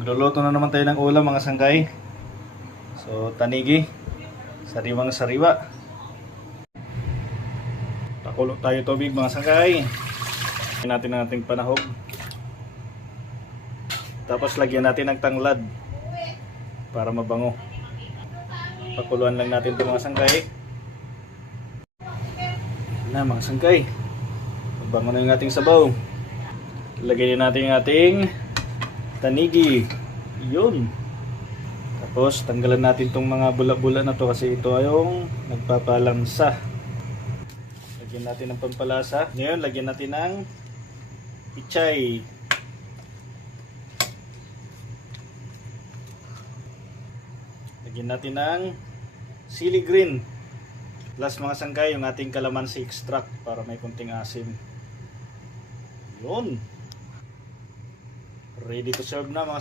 Magluluto na naman tayo ng ulam mga sanggay. So tanigi, sariwang sariwa. Pakulo tayo tubig mga sanggay. Lagyan natin ang ating panahog. Tapos lagyan natin ng tanglad para mabango. Pakuluan lang natin ito mga sanggay. Na mga sanggay, mabango na yung ating sabaw. Lagyan natin yung ating tanigi. Yun. Tapos tanggalan natin tong mga bula-bula na to kasi ito ay yung nagpapalansa. Lagyan natin ng pampalasa. Ngayon lagyan natin ng pichay. Lagyan natin ng sili green. Plus mga sanggay yung ating calamansi extract para may kunting asim. Yun. Ready to serve na mga